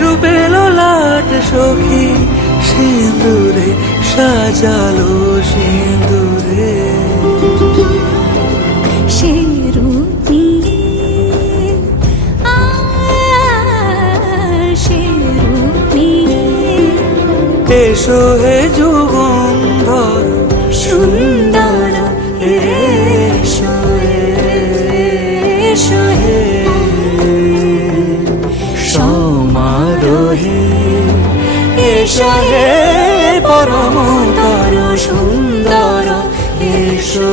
রূপে লোলাট সখী সিঁদুরে সাজালো সিঁদুরে। সে রূপ নিয়ে সে রূপ নিয়ে এসো হে যুগন্ধর সুন্দর এসো এসো হে সমারোহে এসো হে পরমতর সুন্দর এসো